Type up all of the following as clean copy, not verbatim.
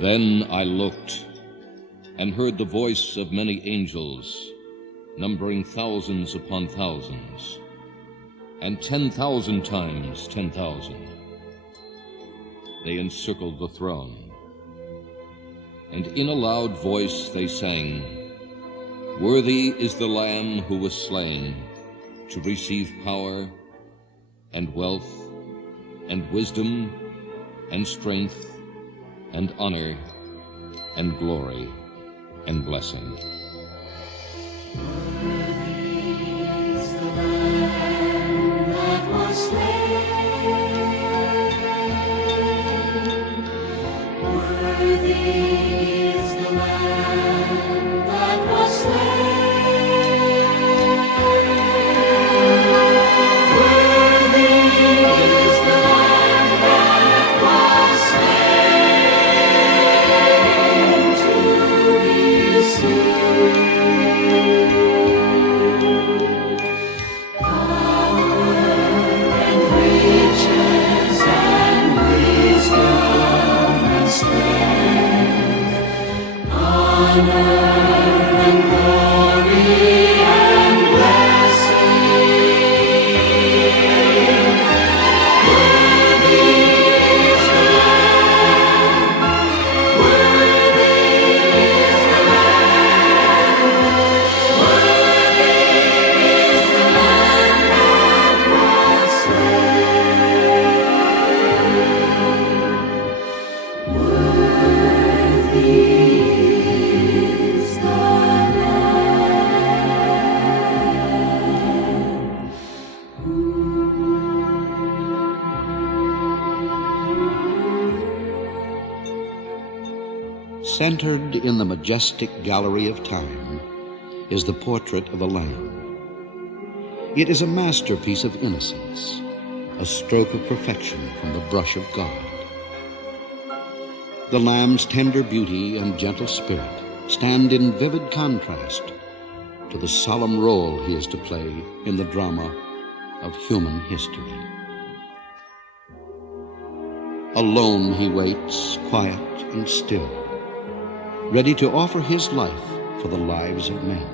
Then I looked, and heard the voice of many angels, numbering thousands upon thousands, and 10,000 times 10,000. They encircled the throne, and in a loud voice they sang, "Worthy is the Lamb who was slain to receive power and wealth and wisdom and strength and honor and glory and blessing." Worthy is the Lamb that was slain. Worthy is the Lamb that was slain. Worthy is the Lamb that was slain to receive Centered in the majestic gallery of time is the portrait of a lamb. It is a masterpiece of innocence, a stroke of perfection from the brush of God. The lamb's tender beauty and gentle spirit stand in vivid contrast to the solemn role he is to play in the drama of human history. Alone he waits, quiet and still, ready to offer his life for the lives of men.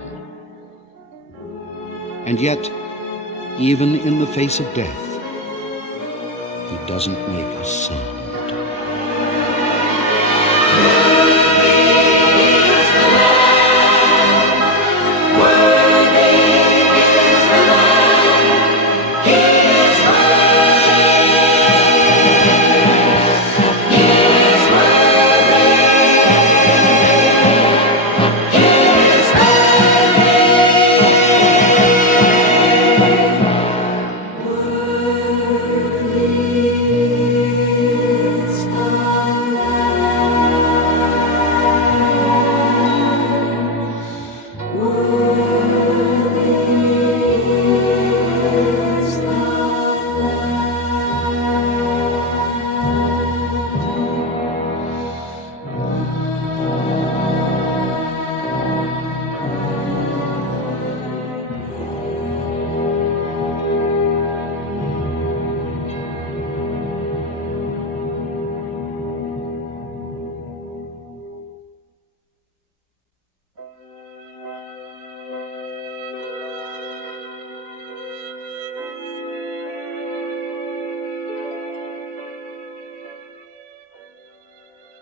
And yet, even in the face of death, he doesn't make a sound.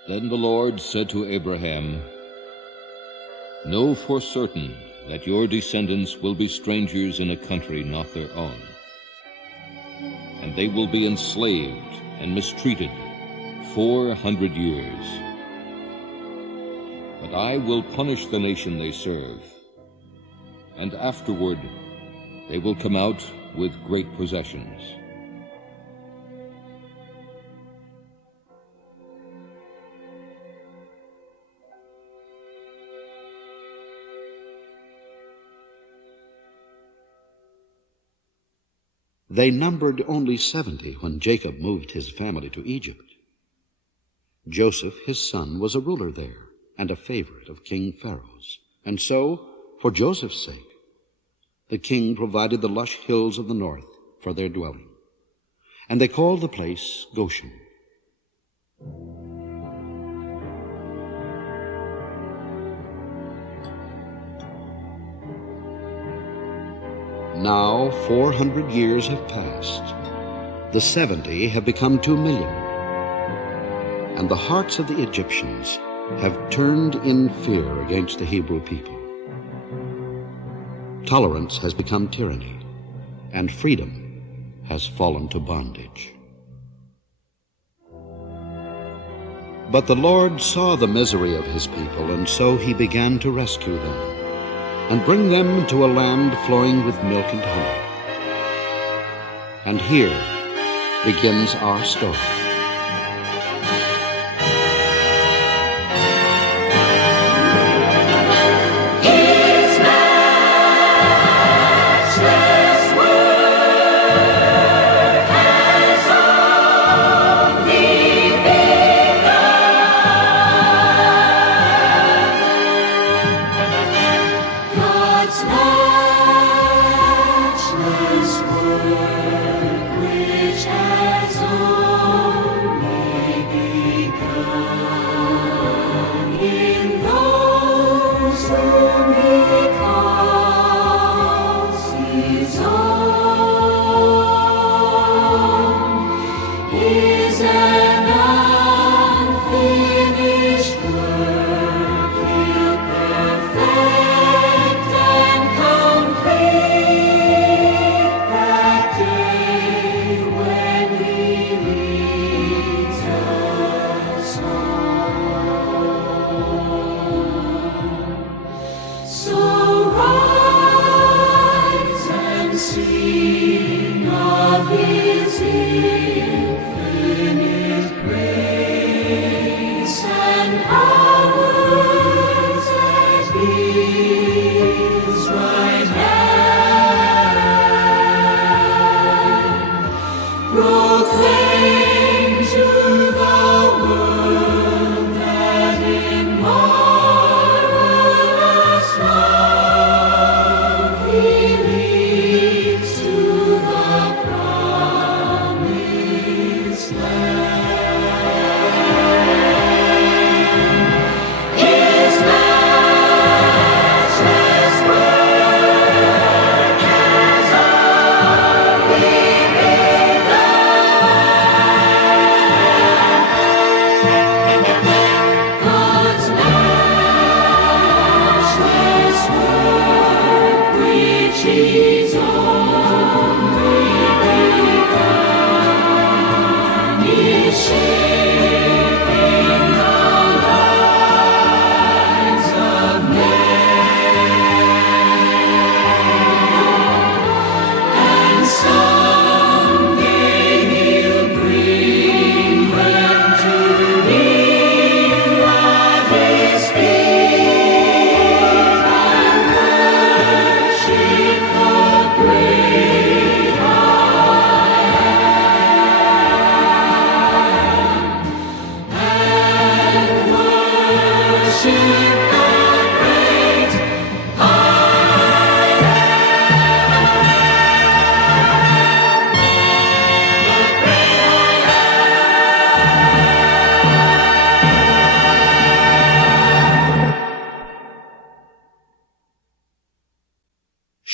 Then the Lord said to Abraham, "Know for certain that your descendants will be strangers in a country not their own, and they will be enslaved and mistreated 400 years. But I will punish the nation they serve, and afterward they will come out with great possessions." They numbered only 70 when Jacob moved his family to Egypt. Joseph, his son, was a ruler there and a favorite of King Pharaoh's. And so, for Joseph's sake, the king provided the lush hills of the north for their dwelling, and they called the place Goshen. Now 400 years have passed. The 70 have become 2 million. And the hearts of the Egyptians have turned in fear against the Hebrew people. Tolerance has become tyranny, and freedom has fallen to bondage. But the Lord saw the misery of his people, and so he began to rescue them and bring them to a land flowing with milk and honey. And here begins our story.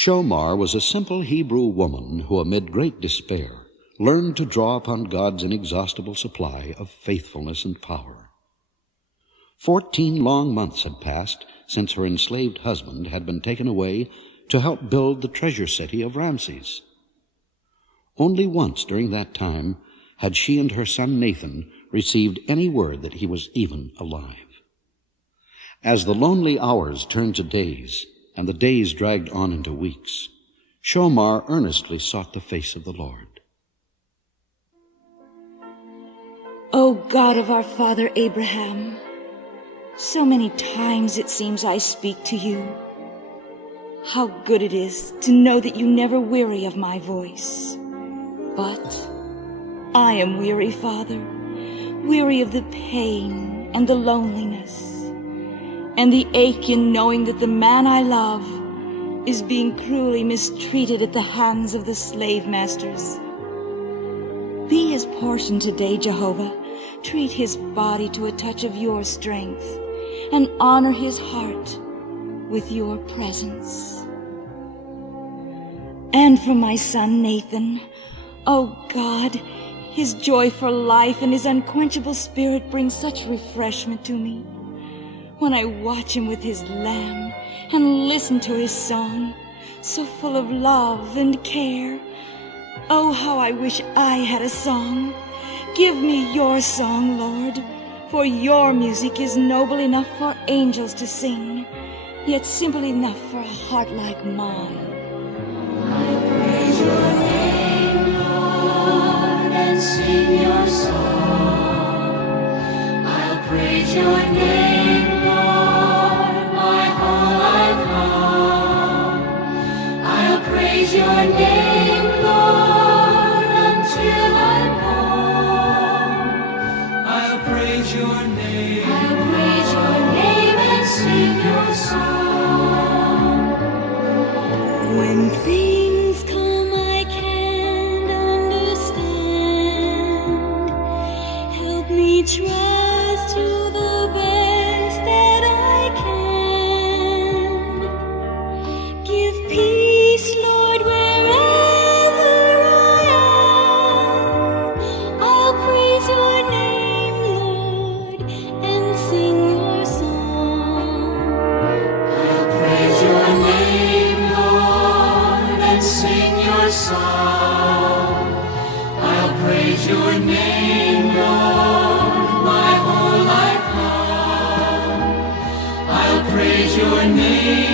Shomar was a simple Hebrew woman who, amid great despair, learned to draw upon God's inexhaustible supply of faithfulness and power. 14 long months had passed since her enslaved husband had been taken away to help build the treasure city of Ramses. Only once during that time had she and her son Nathan received any word that he was even alive. As the lonely hours turned to days, and the days dragged on into weeks, Shomar earnestly sought the face of the Lord. O God of our father Abraham, so many times it seems I speak to you. How good it is to know that you never weary of my voice. But I am weary, Father, weary of the pain and the loneliness, and the ache in knowing that the man I love is being cruelly mistreated at the hands of the slave masters. Be his portion today, Jehovah. Treat his body to a touch of your strength, and honor his heart with your presence. and for my son Nathan. Oh God, his joy for life and his unquenchable spirit bring such refreshment to me. When I watch him with his lamb and listen to his song, so full of love and care. Oh, how I wish I had a song. Give me your song, Lord, for your music is noble enough for angels to sing, yet simple enough for a heart like mine. I'll praise your name, Lord, and sing your song. I'll praise your name, Lord, my whole life long. I'll praise your name, Lord, until I'm home. I'll praise your name. I'll praise your name and sing your song. When things come I can't understand, help me trust to the best that I can. Give peace, Lord, wherever I am. I'll praise your name, Lord, and sing your song. I'll praise your name, Lord, and sing your song. I'll praise your name, Lord, my whole life long. I'll praise your name,